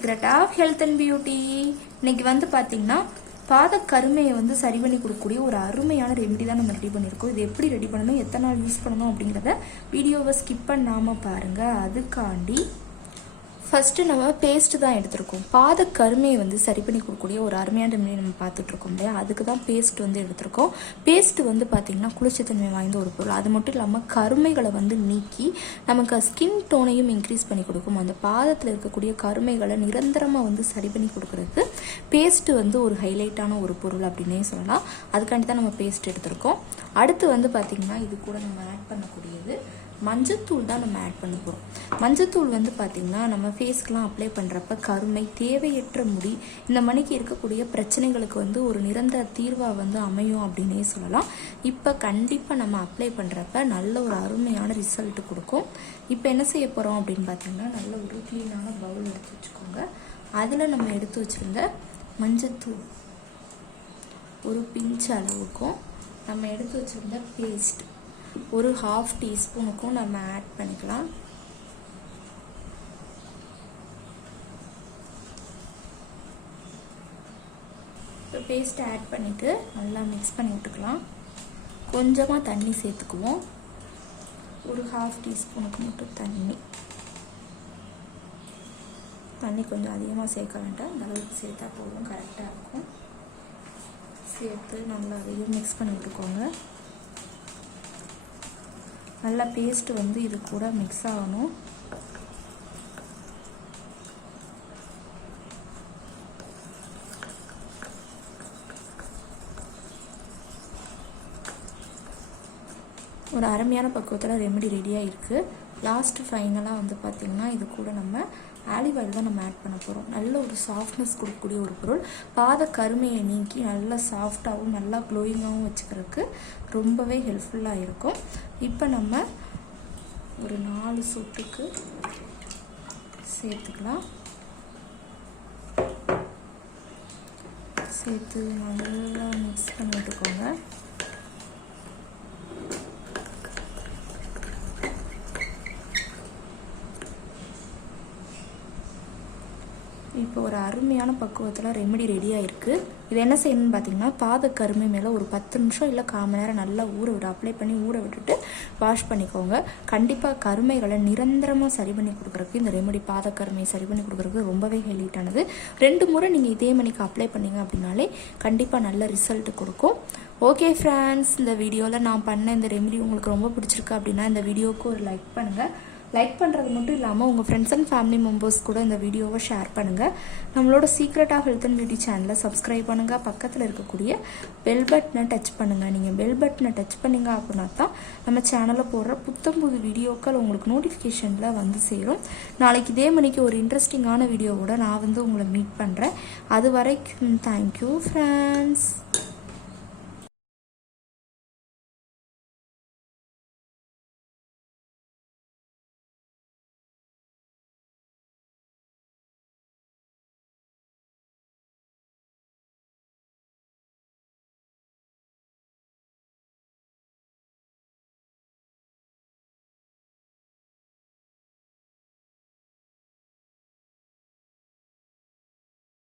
Secret of health and beauty. இன்னைக்கு வந்து பார்த்தீங்கன்னா பாத கருமையை வந்து சரி பண்ணி கொடுக்கக்கூடிய ஒரு அருமையான ரெமெடி தான் நம்ம ரெடி பண்ணியிருக்கோம். இது எப்படி ரெடி பண்ணணும், எத்தனை நாள் யூஸ் பண்ணணும் அப்படிங்கிறத வீடியோவை ஸ்கிப் பண்ணாமல் பாருங்கள். அதுக்காண்டி ஃபஸ்ட்டு நம்ம பேஸ்ட்டு தான் எடுத்திருக்கோம். பாத கருமையை வந்து சரி பண்ணி கொடுக்கக்கூடிய ஒரு அருமையான ரெமெடி நம்ம பார்த்துட்ருக்கோம் இல்லையா, அதுக்கு தான் பேஸ்ட் வந்து எடுத்திருக்கோம். பேஸ்ட்டு வந்து பார்த்திங்கன்னா குளிர்ச்சித்தன்மை வாய்ந்த ஒரு பொருள். அது மட்டும் இல்லாமல் கருமைகளை வந்து நீக்கி நமக்கு ஸ்கின் டோனையும் இன்க்ரீஸ் பண்ணி கொடுக்கும். அந்த பாதத்தில் இருக்கக்கூடிய கருமைகளை நிரந்தரமாக வந்து சரி பண்ணி கொடுக்குறதுக்கு பேஸ்ட்டு வந்து ஒரு ஹைலைட்டான ஒரு பொருள் அப்படின்னே சொல்லலாம். அதுக்காண்டி தான் நம்ம பேஸ்ட் எடுத்திருக்கோம். அடுத்து வந்து பார்த்திங்கன்னா இது கூட நம்ம ஆட் பண்ணக்கூடியது மஞ்சத்தூள் தான் நம்ம ஆட் பண்ண போகிறோம். மஞ்சத்தூள் வந்து பார்த்திங்கன்னா நம்ம ஃபேஸ்க்கெலாம் அப்ளை பண்ணுறப்ப கருமை, தேவையற்ற முடி, இந்த மணிக்கு இருக்கக்கூடிய பிரச்சனைகளுக்கு வந்து ஒரு நிரந்தர தீர்வாக வந்து அமையும் அப்படின்னே சொல்லலாம். இப்போ கண்டிப்பாக நம்ம அப்ளை பண்ணுறப்ப நல்ல ஒரு அருமையான ரிசல்ட் கொடுக்கும். இப்போ என்ன செய்ய போகிறோம் அப்படின்னு பார்த்திங்கன்னா, நல்ல ஒரு க்ளீனான பவுல் எடுத்து வச்சுக்கோங்க. அதில் நம்ம எடுத்து வச்சுருந்த மஞ்சத்தூள் ஒரு பிஞ்ச் அளவுக்கும் நம்ம எடுத்து வச்சுருந்த பேஸ்ட் ஒரு 1/2 டீஸ்பூனுக்கும் நம்ம ஆட் பண்ணிக்கலாம். இப்போ பேஸ்ட் ஆட் பண்ணிவிட்டு நல்லா மிக்ஸ் பண்ணி விட்டுக்கலாம். கொஞ்சமாக தண்ணி சேர்த்துக்குவோம். ஒரு 1/2 டீஸ்பூனுக்கு மட்டும் தண்ணி கொஞ்சம் அதிகமாக சேர்க்க வேண்டாம், இந்த அளவுக்கு சேர்த்தா போதும், கரெக்டாக இருக்கும். சேர்த்து நல்லா அதையும் மிக்ஸ் பண்ணி விட்டுக்கோங்க. நல்லா பேஸ்ட்டு வந்து இது கூட மிக்ஸ் ஆகணும். ஒரு அருமையான பக்குவத்தில் ரெமெடி ரெடியாக இருக்குது. லாஸ்ட்டு ஃபைனலாக வந்து பார்த்திங்கன்னா இது கூட நம்ம ஆலிவ் ஆயில் தான் நம்ம ஆட் பண்ண போகிறோம். நல்ல ஒரு சாஃப்ட்னஸ் கொடுக்கக்கூடிய ஒரு பொருள். பாத கருமையை நீக்கி நல்லா சாஃப்டாகவும் நல்லா க்ளோயிங்காகவும் வச்சுக்கிறதுக்கு ரொம்பவே ஹெல்ப்ஃபுல்லாக இருக்கும். இப்போ நம்ம ஒரு 4 சொட்டுக்கு சேர்த்துக்கலாம். சேர்த்து நல்லா மிக்ஸ் பண்ணி விட்டுக்கோங்க. இப்போ ஒரு அருமையான பக்குவத்தில் ரெமெடி ரெடியாக இருக்குது. இது என்ன செய்யணும்னு பார்த்தீங்கன்னா, பாத கருமை மேலே ஒரு 10 நிமிஷம் இல்லை 1/4 மணி நேரம் நல்லா அப்ளை பண்ணி ஊற விட்டுட்டு வாஷ் பண்ணிக்கோங்க. கண்டிப்பாக கருமைகளை நிரந்தரமாக சரி பண்ணி கொடுக்குறதுக்கு இந்த ரெமெடி பாத கருமையை சரி பண்ணி கொடுக்குறதுக்கு ரொம்பவே ஹெல்ட்டானது. 2 முறை நீங்கள் இதே மணிக்கு அப்ளை பண்ணிங்க அப்படின்னாலே கண்டிப்பாக நல்ல ரிசல்ட் கொடுக்கும். ஓகே ஃப்ரெண்ட்ஸ், இந்த வீடியோவில் நான் பண்ண இந்த ரெமெடி உங்களுக்கு ரொம்ப பிடிச்சிருக்கு அப்படின்னா இந்த வீடியோவுக்கு ஒரு லைக் பண்ணுங்கள். லைக் பண்ணுறது மட்டும் இல்லாமல் உங்கள் ஃப்ரெண்ட்ஸ் அண்ட் ஃபேமிலி மெம்பர்ஸ் கூட இந்த வீடியோவை ஷேர் பண்ணுங்கள். நம்மளோட secret of health and beauty சேனலை சப்ஸ்கிரைப் பண்ணுங்கள். பக்கத்தில் இருக்கக்கூடிய பெல் பட்டனை டச் பண்ணுங்கள். நீங்கள் பெல் பட்டனை டச் பண்ணிங்க அப்படின்னா தான் நம்ம சேனலில் போடுற புது வீடியோக்கள் உங்களுக்கு நோட்டிஃபிகேஷனில் வந்து சேரும். நாளைக்கு இதே மணிக்கு ஒரு இன்ட்ரெஸ்டிங்கான வீடியோவோட நான் வந்து உங்களை மீட் பண்ணுறேன். அது வரைக்கும் தேங்க்யூ ஃப்ரெண்ட்ஸ்.